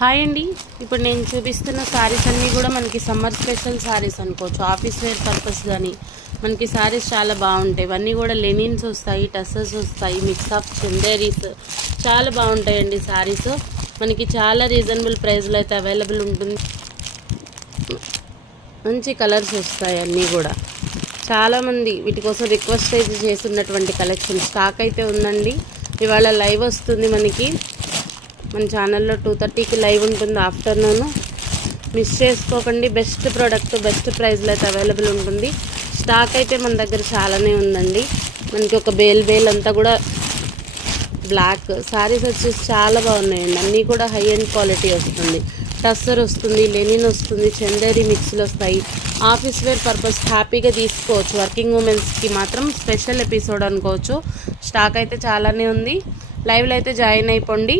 Hi అండి. ఇప్పుడు నేను చూపిస్తున్న శారీస్ అన్నీ కూడా మనకి సమ్మర్ స్పెషల్ శారీస్ అనుకోవచ్చు. ఆఫీస్ వేర్ పర్పస్ కానీ మనకి శారీస్ చాలా బాగుంటాయి. ఇవన్నీ కూడా లెనిన్స్ వస్తాయి, టస్సెస్ వస్తాయి, మిక్సప్ చందేరీస్ చాలా బాగుంటాయండి శారీస్. మనకి చాలా రీజనబుల్ ప్రైస్లో అయితే అవైలబుల్ ఉంటుంది. మంచి కలర్స్ వస్తాయి అన్నీ కూడా. చాలామంది వీటి కోసం రిక్వెస్ట్ అయితే చేస్తున్నటువంటి కలెక్షన్ స్టాక్ అయితే ఉందండి. ఇవాళ లైవ్ వస్తుంది మనకి మన ఛానల్లో 2:30కి లైవ్ ఉంటుంది ఆఫ్టర్నూన్. మిస్ చేసుకోకండి. బెస్ట్ ప్రోడక్ట్ బెస్ట్ ప్రైస్లో అయితే అవైలబుల్ ఉంటుంది. స్టాక్ అయితే మన దగ్గర చాలానే ఉందండి. మనకి ఒక బేల్ అంతా కూడా బ్లాక్ శారీస్ వచ్చేసి చాలా బాగున్నాయండి. అన్నీ కూడా హై అండ్ క్వాలిటీ వస్తుంది. టస్సర్ వస్తుంది, లెనిన్ వస్తుంది, చందేరి మిక్స్లు వస్తాయి. ఆఫీస్ వేర్ పర్పస్ హ్యాపీగా తీసుకోవచ్చు. వర్కింగ్ ఉమెన్స్కి మాత్రం స్పెషల్ ఎపిసోడ్ అనుకోవచ్చు. స్టాక్ అయితే చాలానే ఉంది. లైవ్లో అయితే జాయిన్ అయిపోండి.